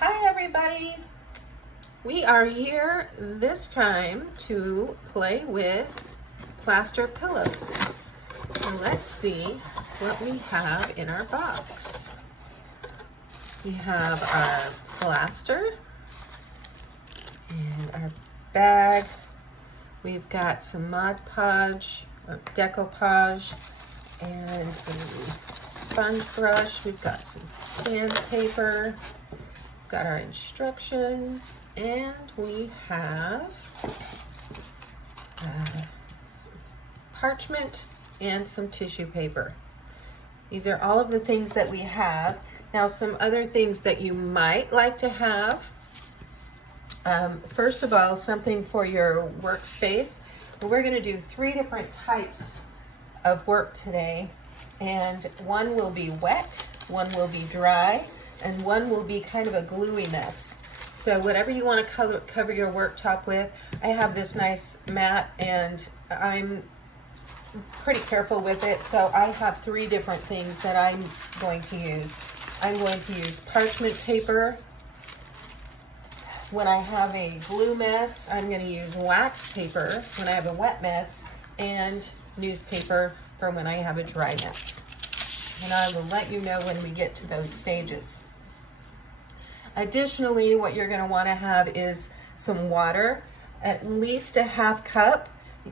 Hi everybody! We are here this time to play with plaster pillows. So let's see what we have in our box. We have our plaster and our bag. We've got some Mod Podge or decoupage and a sponge brush. We've got some sandpaper. Got our instructions, and we have some parchment and some tissue paper. These are all of the things that we have. Now, some other things that you might like to have. First of all, something for your workspace. We're going to do 3 different types of work today, and one will be wet, one will be dry, and one will be kind of a gluey mess. So whatever you want to cover your worktop with, I have this nice mat and I'm pretty careful with it. So I have 3 different things that I'm going to use. I'm going to use parchment paper. When I have a glue mess, I'm going to use wax paper when I have a wet mess, and newspaper for when I have a dry mess. And I will let you know when we get to those stages. Additionally, what you're going to want to have is some water, at least a half cup.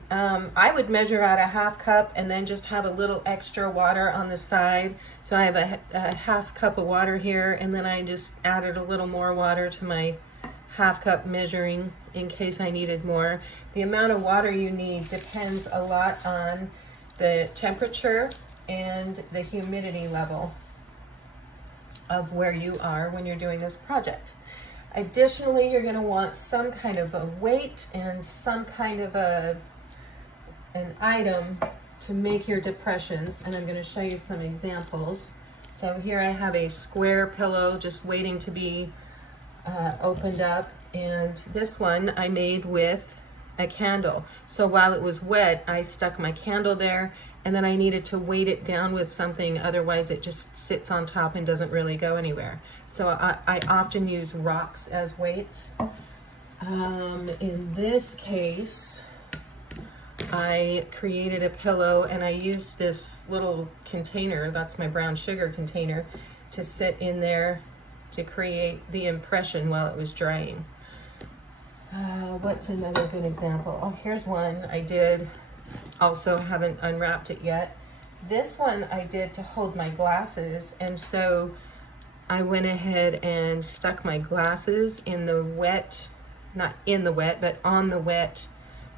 I would measure out a half cup and then just have a little extra water on the side. So I have a half cup of water here, and then I just added a little more water to my half cup measuring in case I needed more. The amount of water you need depends a lot on the temperature and the humidity level of where you are when you're doing this project. Additionally, you're going to want some kind of a weight and some kind of an item to make your depressions, and I'm going to show you some examples. So here I have a square pillow just waiting to be opened up, and this one I made with a candle. So while it was wet, I stuck my candle there, and then I needed to weight it down with something, otherwise it just sits on top and doesn't really go anywhere. So I often use rocks as weights. In this case, I created a pillow and I used this little container, that's my brown sugar container, to sit in there to create the impression while it was drying. What's another good example? Oh, here's one I did. Also haven't unwrapped it yet. This one I did to hold my glasses, and so I went ahead and stuck my glasses in the wet, not in the wet, but on the wet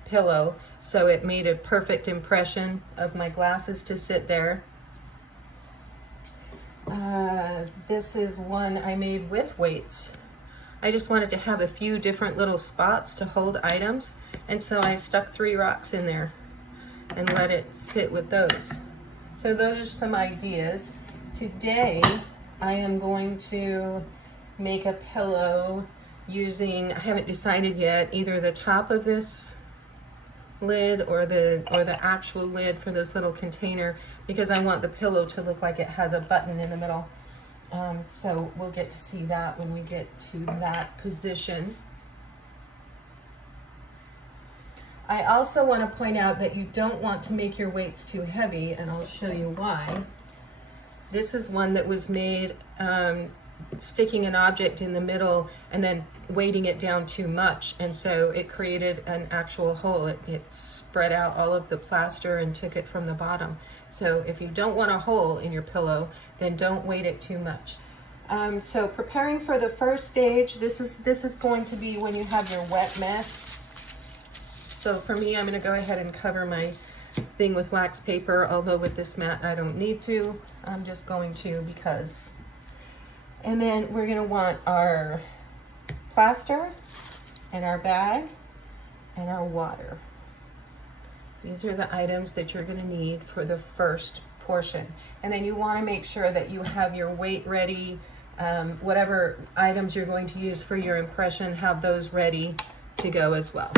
pillow, so it made a perfect impression of my glasses to sit there. This is one I made with weights. I just wanted to have a few different little spots to hold items, and so I stuck 3 rocks in there and let it sit with those. So those are some ideas. Today I am going to make a pillow using, I haven't decided yet, either the top of this lid or the actual lid for this little container, because I want the pillow to look like it has a button in the middle. So we'll get to see that when we get to that position. I also want to point out that you don't want to make your weights too heavy, and I'll show you why. This is one that was made sticking an object in the middle and then weighting it down too much, and so it created an actual hole. It spread out all of the plaster and took it from the bottom. So if you don't want a hole in your pillow, then don't weight it too much. So preparing for the first stage, this is going to be when you have your wet mess. So for me, I'm going to go ahead and cover my thing with wax paper, although with this mat I don't need to. I'm just going to because. And then we're going to want our plaster and our bag and our water. These are the items that you're going to need for the first portion. And then you want to make sure that you have your weight ready. Whatever items you're going to use for your impression, have those ready to go as well.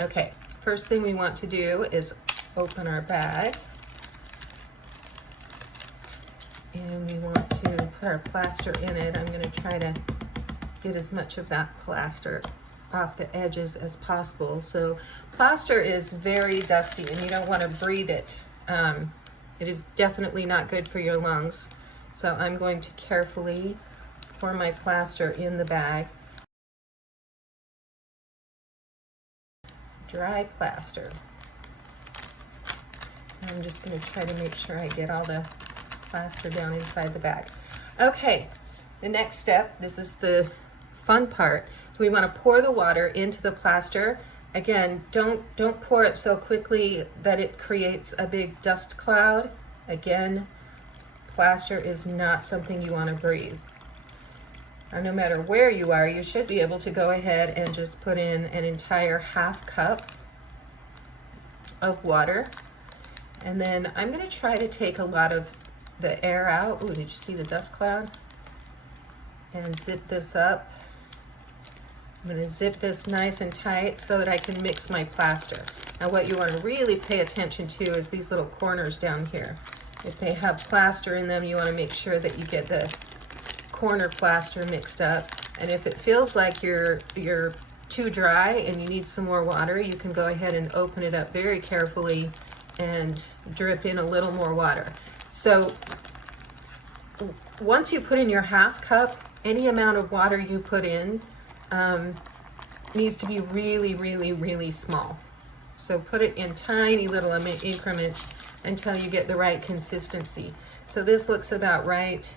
Okay, first thing we want to do is open our bag. And we want to put our plaster in it. I'm going to try to get as much of that plaster off the edges as possible. So plaster is very dusty and you don't want to breathe it. It is definitely not good for your lungs. So I'm going to carefully pour my plaster in the bag. Dry plaster. I'm just going to try to make sure I get all the plaster down inside the bag. Okay, the next step, this is the fun part. We want to pour the water into the plaster. Again, don't pour it so quickly that it creates a big dust cloud. Again, plaster is not something you want to breathe. No matter where you are, you should be able to go ahead and just put in an entire ½ cup of water. And then I'm going to try to take a lot of the air out. Ooh, did you see the dust cloud? And zip this up. I'm going to zip this nice and tight so that I can mix my plaster. Now what you want to really pay attention to is these little corners down here. If they have plaster in them, you want to make sure that you get the corner plaster mixed up. And if it feels like you're too dry and you need some more water, you can go ahead and open it up very carefully and drip in a little more water. So once you put in your ½ cup, any amount of water you put in needs to be really, really, really small. So put it in tiny little increments until you get the right consistency. So this looks about right.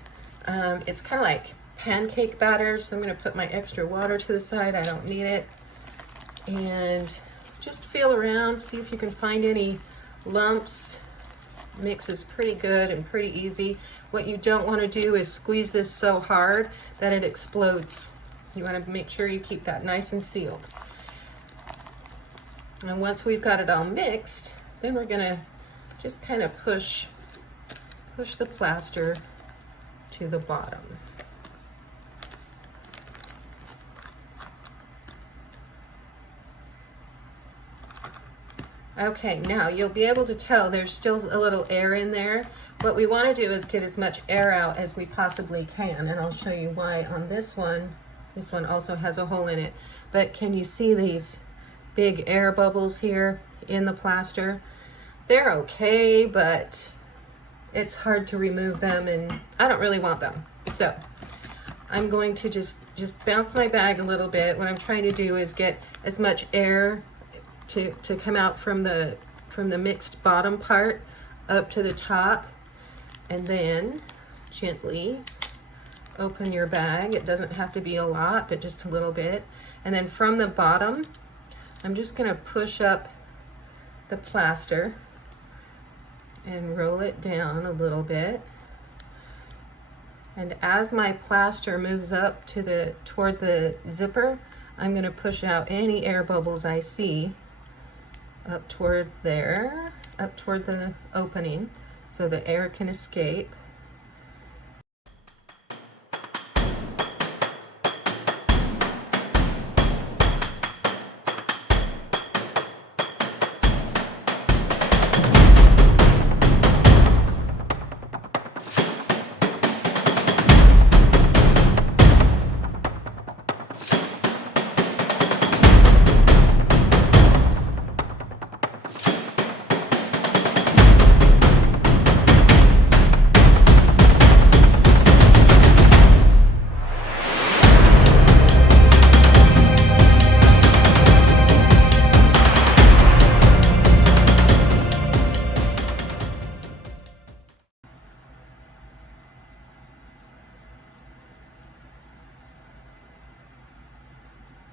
It's kind of like pancake batter, so I'm going to put my extra water to the side. I don't need it. And just feel around, see if you can find any lumps. Mix is pretty good and pretty easy. What you don't want to do is squeeze this so hard that it explodes. You want to make sure you keep that nice and sealed. And once we've got it all mixed, then we're going to just kind of push the plaster to the bottom. Okay, now you'll be able to tell there's still a little air in there. What we want to do is get as much air out as we possibly can, and I'll show you why on this one. This one also has a hole in it. But can you see these big air bubbles here in the plaster? They're okay, but it's hard to remove them and I don't really want them. So I'm going to just bounce my bag a little bit. What I'm trying to do is get as much air to come out from the mixed bottom part up to the top, and then gently open your bag. It doesn't have to be a lot, but just a little bit. And then from the bottom, I'm just going to push up the plaster and roll it down a little bit. And as my plaster moves up to toward the zipper, I'm going to push out any air bubbles I see up toward there, up toward the opening, so the air can escape.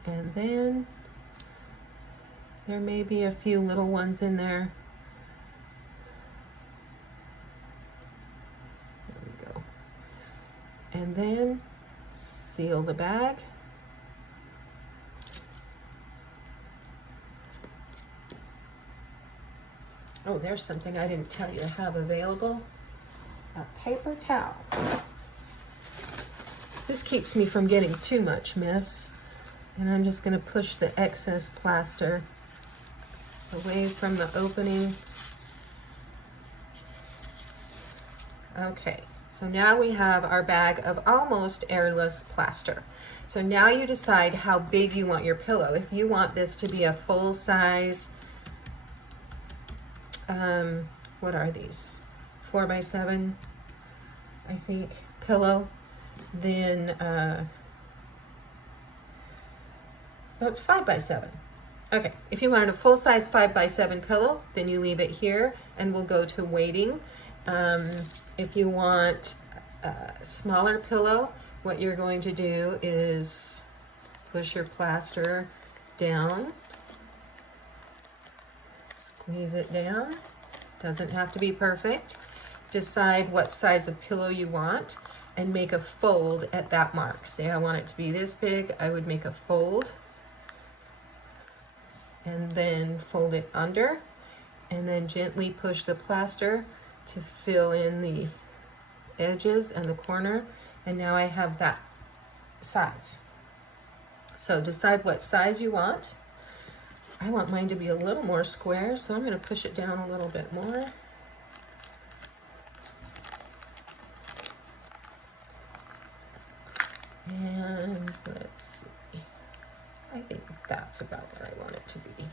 And then there may be a few little ones in there. There we go. And then seal the bag. Oh, there's something I didn't tell you to have available. A paper towel. This keeps me from getting too much mess. And I'm just going to push the excess plaster away from the opening. Okay, so So now we have our bag of almost airless plaster. So now you decide how big you want your pillow. If you want this to be a full size, what are these? 4x7, I think, pillow. Then, no, it's 5x7. Okay, if you wanted a full size 5x7 pillow, then you leave it here and we'll go to weighting. If you want a smaller pillow, what you're going to do is push your plaster down, squeeze it down. Doesn't have to be perfect. Decide what size of pillow you want and make a fold at that mark. Say I want it to be this big, I would make a fold and then fold it under and then gently push the plaster to fill in the edges and the corner, and now I have that size. So decide what size you want. I want mine to be a little more square, so I'm going to push it down a little bit more. And let's see. I think that's about where I want it to be.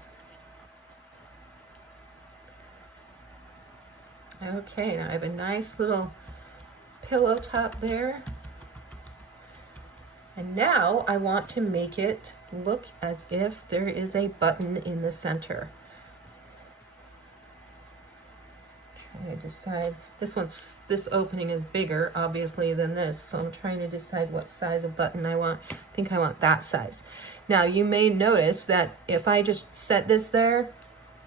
Okay, now I have a nice little pillow top there. And now I want to make it look as if there is a button in the center. Trying to decide, this opening is bigger obviously than this, so I'm trying to decide what size of button I want. I think I want that size. Now you may notice that if I just set this there,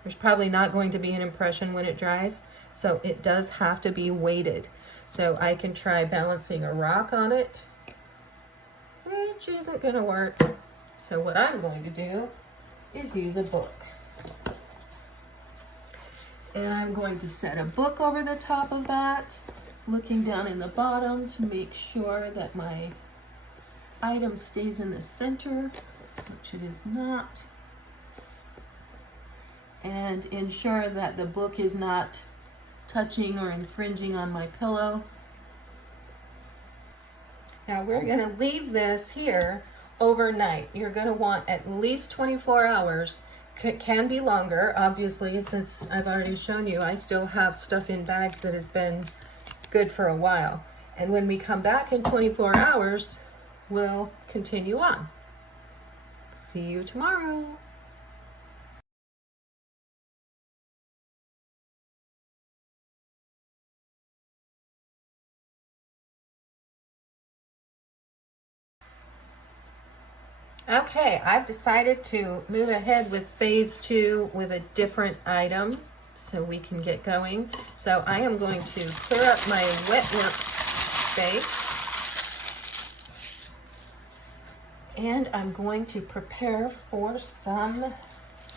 there's probably not going to be an impression when it dries, so it does have to be weighted. So I can try balancing a rock on it, which isn't going to work. So what I'm going to do is use a book. And I'm going to set a book over the top of that, looking down in the bottom to make sure that my item stays in the center, which it is not. And ensure that the book is not touching or infringing on my pillow. Now we're going to leave this here overnight. You're going to want at least 24 hours. Can be longer, obviously, since I've already shown you I still have stuff in bags that has been good for a while. And when we come back in 24 hours, we'll continue on. See you tomorrow. Okay, I've decided to move ahead with phase 2 with a different item so we can get going. So I am going to clear up my wet work space. And I'm going to prepare for some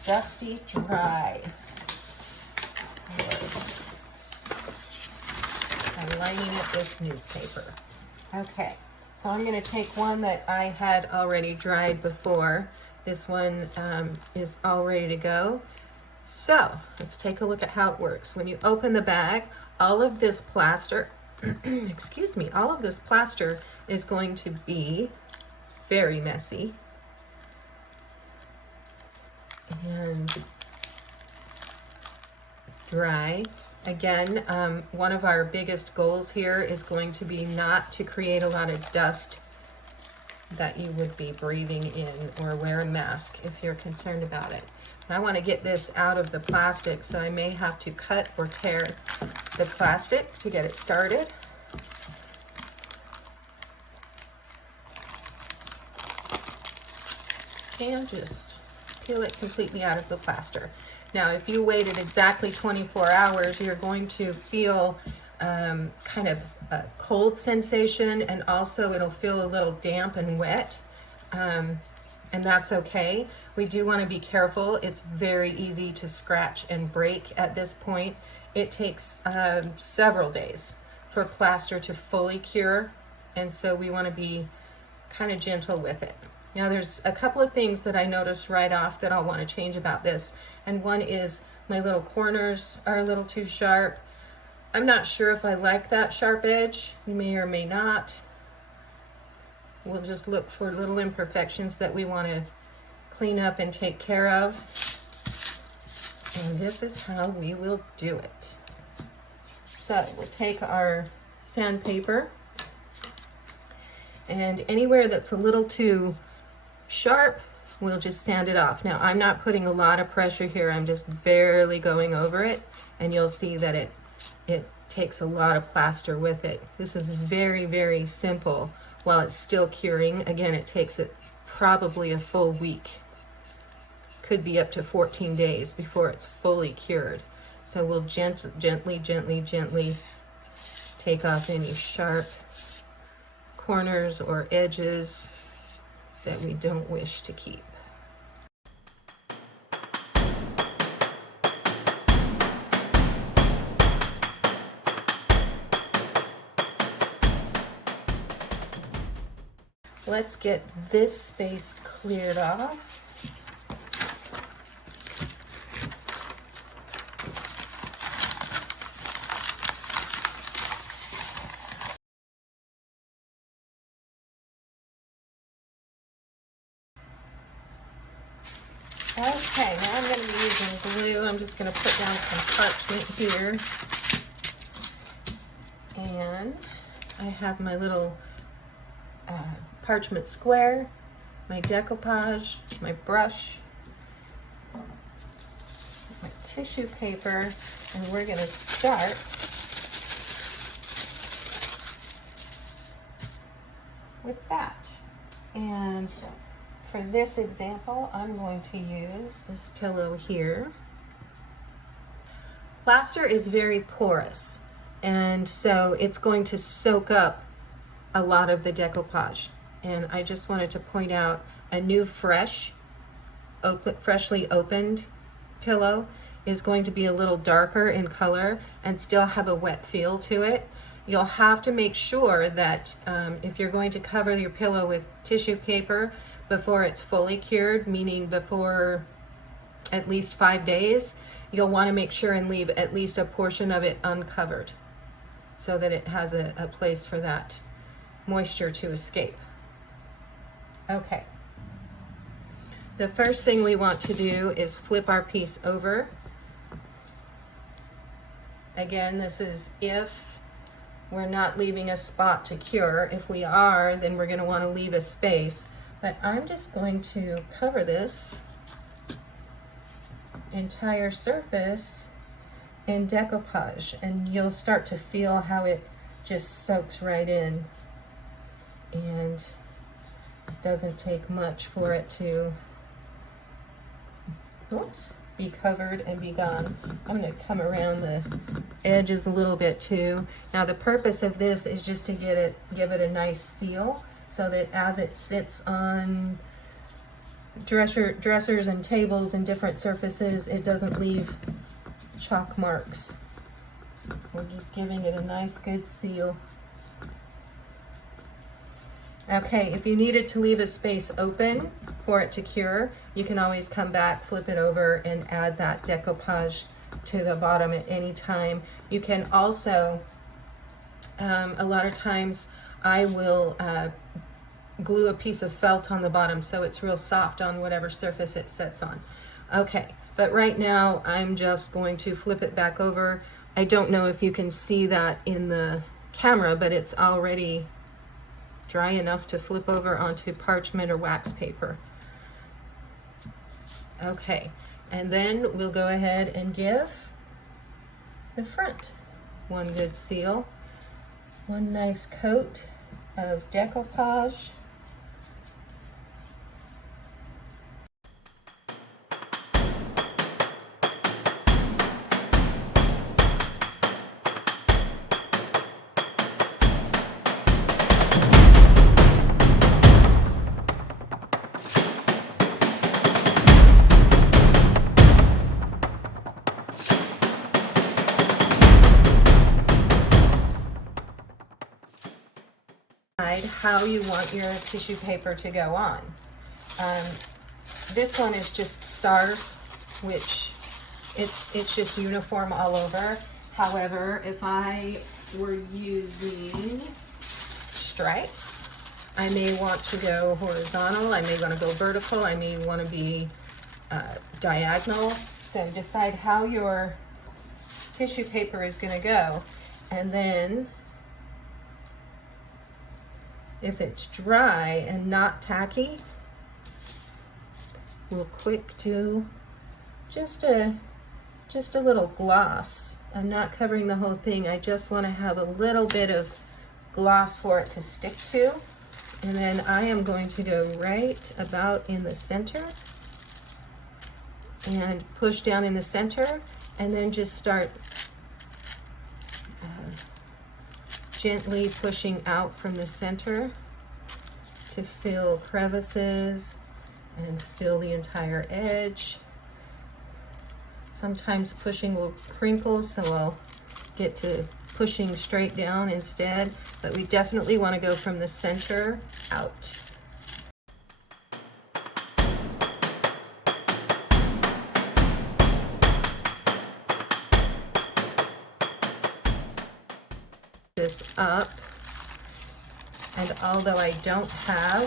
dusty dry. I'm lining it with newspaper. Okay. So I'm going to take one that I had already dried before. This one is all ready to go. So let's take a look at how it works. When you open the bag, all of this plaster, excuse me, all of this plaster is going to be very messy. And dry. Again, one of our biggest goals here is going to be not to create a lot of dust that you would be breathing in, or wear a mask if you're concerned about it. But I want to get this out of the plastic, so I may have to cut or tear the plastic to get it started. And just peel it completely out of the plaster. Now, if you waited exactly 24 hours, you're going to feel kind of a cold sensation, and also it'll feel a little damp and wet, and that's okay. We do want to be careful. It's very easy to scratch and break at this point. It takes several days for plaster to fully cure, and so we want to be kind of gentle with it. Now, there's a couple of things that I noticed right off that I'll want to change about this. And one is my little corners are a little too sharp. I'm not sure if I like that sharp edge. You may or may not. We'll just look for little imperfections that we want to clean up and take care of. And this is how we will do it. So we'll take our sandpaper, and anywhere that's a little too sharp, we'll just sand it off. Now, I'm not putting a lot of pressure here. I'm just barely going over it, and you'll see that it takes a lot of plaster with it. This is very, very simple while it's still curing. Again, it takes it probably a full week. Could be up to 14 days before it's fully cured. So we'll gently take off any sharp corners or edges that we don't wish to keep. Let's get this space cleared off. Okay, now I'm going to be using glue. I'm just going to put down some parchment here. And I have my little parchment square, my decoupage, my brush, my tissue paper, and we're going to start with that. And for this example, I'm going to use this pillow here. Plaster is very porous, and so it's going to soak up a lot of the decoupage. And I just wanted to point out a new freshly opened pillow is going to be a little darker in color and still have a wet feel to it. You'll have to make sure that if you're going to cover your pillow with tissue paper before it's fully cured, meaning before at least 5 days, you'll want to make sure and leave at least a portion of it uncovered so that it has a place for that moisture to escape. Okay. The first thing we want to do is flip our piece over. Again, this is if we're not leaving a spot to cure. If we are, then we're going to want to leave a space. But I'm just going to cover this entire surface in decoupage, and you'll start to feel how it just soaks right in. And it doesn't take much for it to be covered and be gone. I'm going to come around the edges a little bit too. Now the purpose of this is just to give it a nice seal so that as it sits on dressers and tables and different surfaces, it doesn't leave chalk marks. We're just giving it a nice good seal. Okay, if you needed to leave a space open for it to cure, you can always come back, flip it over, and add that decoupage to the bottom at any time. You can also, a lot of times, I will glue a piece of felt on the bottom so it's real soft on whatever surface it sits on. Okay, but right now I'm just going to flip it back over. I don't know if you can see that in the camera, but it's already dry enough to flip over onto parchment or wax paper. Okay, and then we'll go ahead and give the front one good seal, one nice coat of decoupage. How you want your tissue paper to go on. This one is just stars, which it's just uniform all over. However, if I were using stripes, I may want to go horizontal, I may want to go vertical, I may want to be diagonal. So decide how your tissue paper is going to go, and then if it's dry and not tacky, we'll quick do just a little gloss. I'm not covering the whole thing, I just want to have a little bit of gloss for it to stick to. And then I am going to go right about in the center and push down in the center, and then just start gently pushing out from the center to fill crevices and fill the entire edge. Sometimes pushing will crinkle, so I'll get to pushing straight down instead, but we definitely want to go from the center out. This up, and although I don't have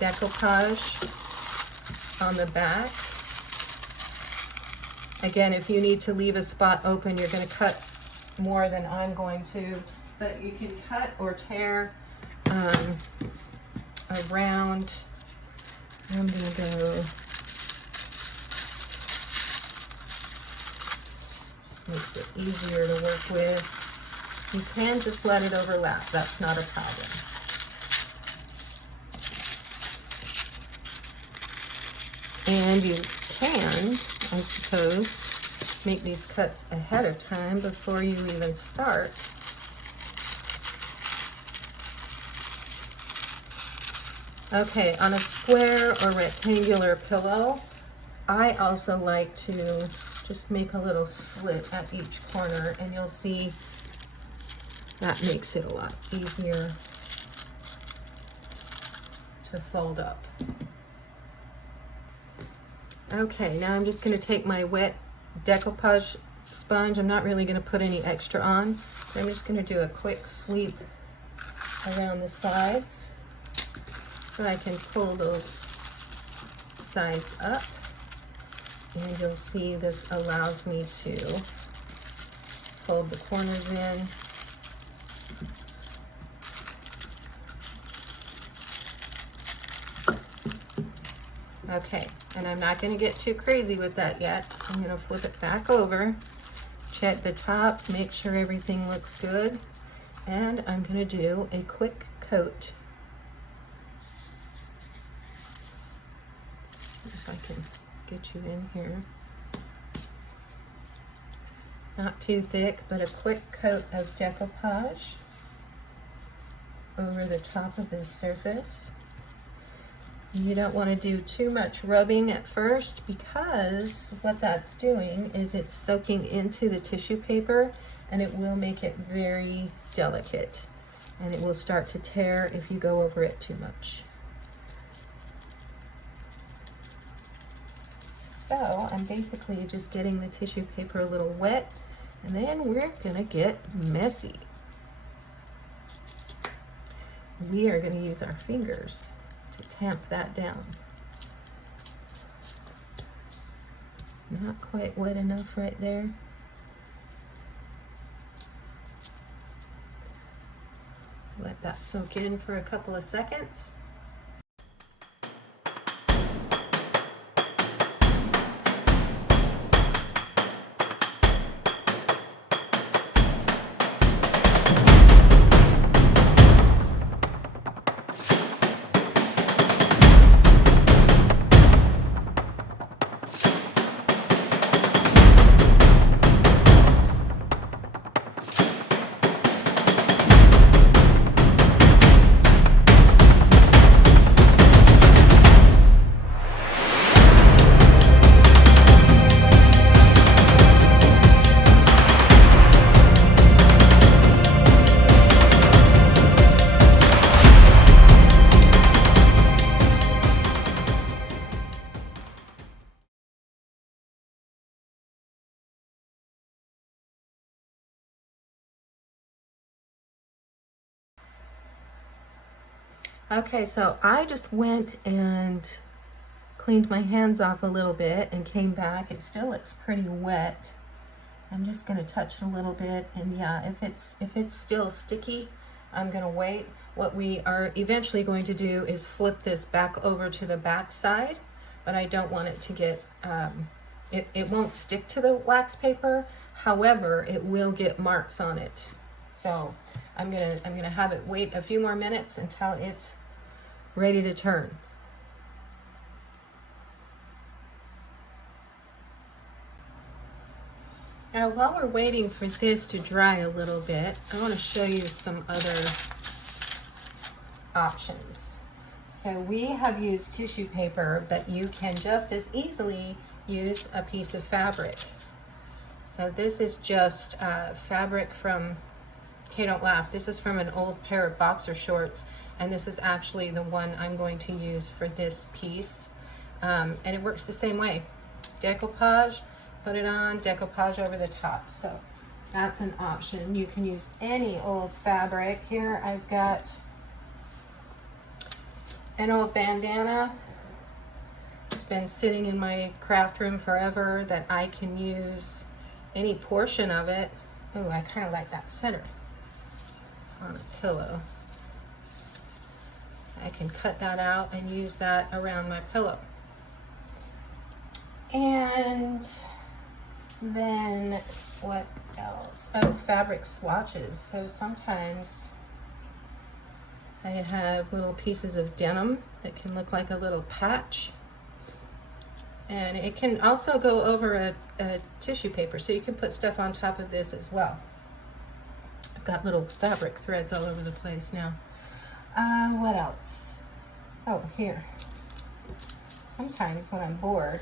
decoupage on the back, again, if you need to leave a spot open, you're going to cut more than I'm going to, but you can cut or tear around. I'm going to go, just makes it easier to work with. You can just let it overlap, that's not a problem. And you can, I suppose, make these cuts ahead of time before you even start. Okay, on a square or rectangular pillow, I also like to just make a little slit at each corner, and you'll see that makes it a lot easier to fold up. Okay, now I'm just going to take my wet decoupage sponge. I'm not really going to put any extra on, so I'm just going to do a quick sweep around the sides so I can pull those sides up, and you'll see this allows me to fold the corners in. Okay, and I'm not going to get too crazy with that yet. I'm going to flip it back over, check the top, make sure everything looks good, and I'm going to do a quick coat. If I can get you in here. Not too thick, but a quick coat of decoupage over the top of this surface. You don't want to do too much rubbing at first, because what that's doing is it's soaking into the tissue paper, and it will make it very delicate, and it will start to tear if you go over it too much. So I'm basically just getting the tissue paper a little wet, and then we're gonna get messy. We are gonna use our fingers to tamp that down. Not quite wet enough right there. Let that soak in for a couple of seconds. Okay, so I just went and cleaned my hands off a little bit and came back. It still looks pretty wet. I'm just going to touch it a little bit, and yeah, if it's still sticky, I'm going to wait. What we are eventually going to do is flip this back over to the back side, but I don't want it to get it won't stick to the wax paper. However, it will get marks on it. So I'm gonna have it wait a few more minutes until it's ready to turn. Now, while we're waiting for this to dry a little bit, I want to show you some other options. So we have used tissue paper, but you can just as easily use a piece of fabric. So this is just fabric from, okay, don't laugh, this is from an old pair of boxer shorts, and this is actually the one I'm going to use for this piece. And it works the same way. Decoupage, put it on, decoupage over the top. So that's an option. You can use any old fabric. Here I've got an old bandana. It's been sitting in my craft room forever that I can use any portion of it. Oh, I kind of like that center on a pillow. I can cut that out and use that around my pillow. And then what else? Oh, fabric swatches. So sometimes I have little pieces of denim that can look like a little patch. And it can also go over a tissue paper, so you can put stuff on top of this as well. I've got little fabric threads all over the place now. What else? Oh, here. Sometimes when I'm bored,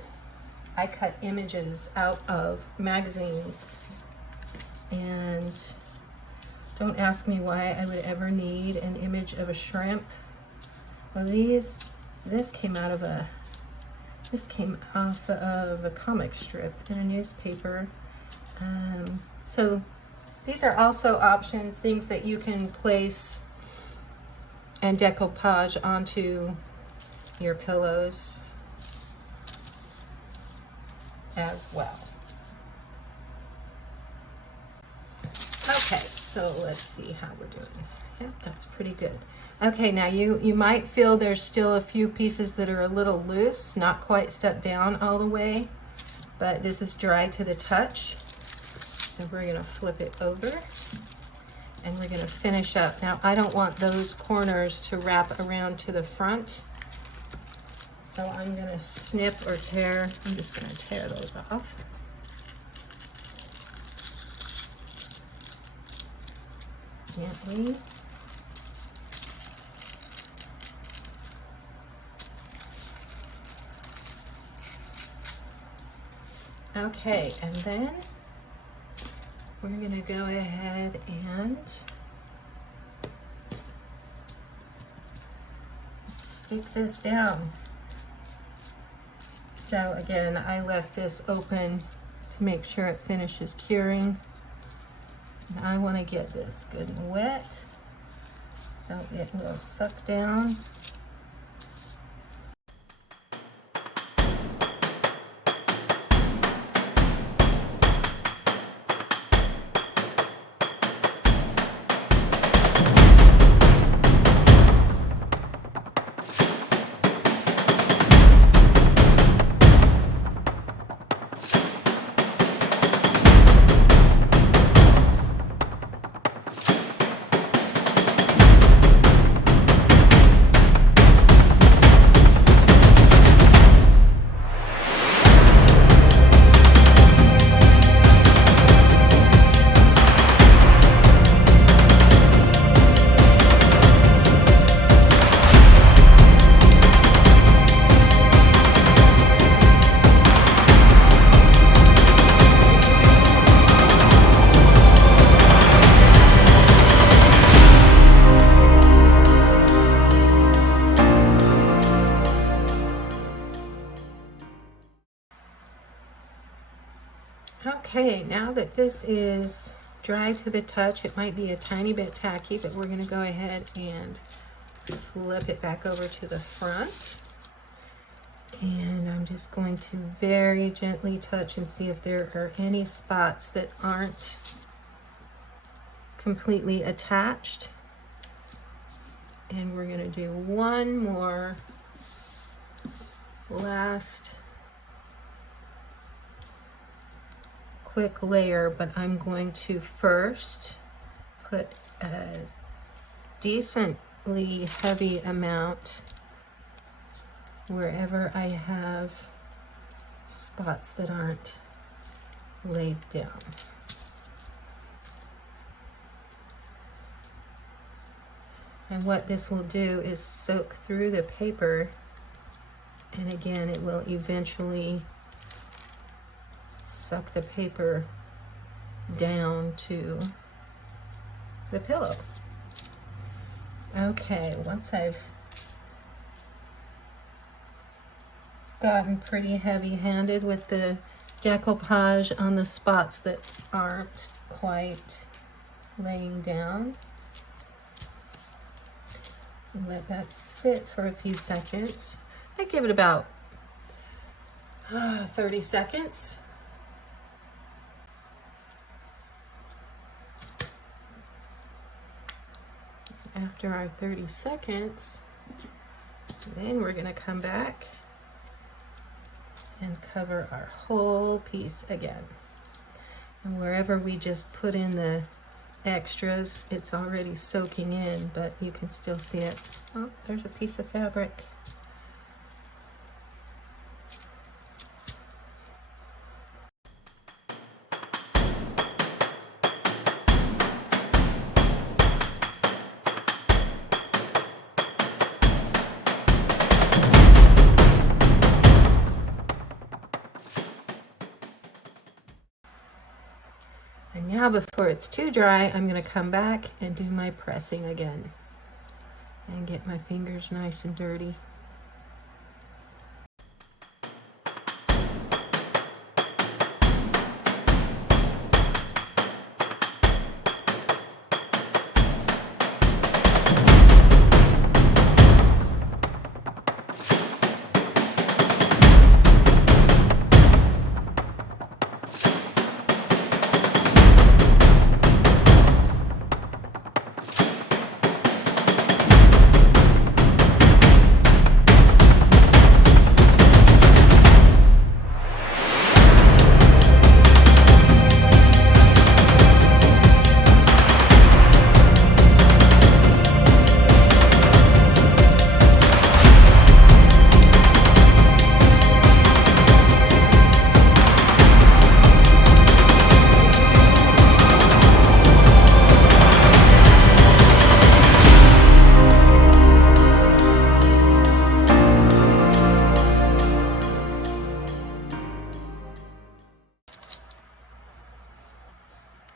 I cut images out of magazines, and don't ask me why I would ever need an image of a shrimp. Well, this came off of a comic strip in a newspaper. So these are also options, things that you can place and decoupage onto your pillows as well. Okay, so let's see how we're doing. Yep, that's pretty good. Okay, now you might feel there's still a few pieces that are a little loose, not quite stuck down all the way, but this is dry to the touch. So we're gonna flip it over and we're gonna finish up. Now, I don't want those corners to wrap around to the front, so I'm gonna snip or tear. I'm just gonna tear those off. Gently. Okay, and then we're gonna go ahead and stick this down. So again, I left this open to make sure it finishes curing. And I want to get this good and wet so it will suck down. Okay, now that this is dry to the touch, it might be a tiny bit tacky, but we're going to go ahead and flip it back over to the front. And I'm just going to very gently touch and see if there are any spots that aren't completely attached. And we're going to do one more last quick layer, but I'm going to first put a decently heavy amount wherever I have spots that aren't laid down. And what this will do is soak through the paper, and again, it will eventually suck the paper down to the pillow. Okay, once I've gotten pretty heavy-handed with the decoupage on the spots that aren't quite laying down, let that sit for a few seconds. I give it about 30 seconds. After our 30 seconds, then we're going to come back and cover our whole piece again. And wherever we just put in the extras, it's already soaking in, but you can still see it. Oh, there's a piece of fabric. And now, before it's too dry, I'm going to come back and do my pressing again and get my fingers nice and dirty.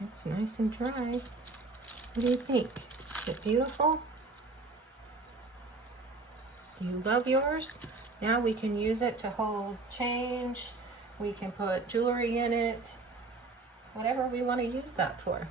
It's nice and dry. What do you think? Is it beautiful? Do you love yours? Now we can use it to hold change. We can put jewelry in it. Whatever we want to use that for.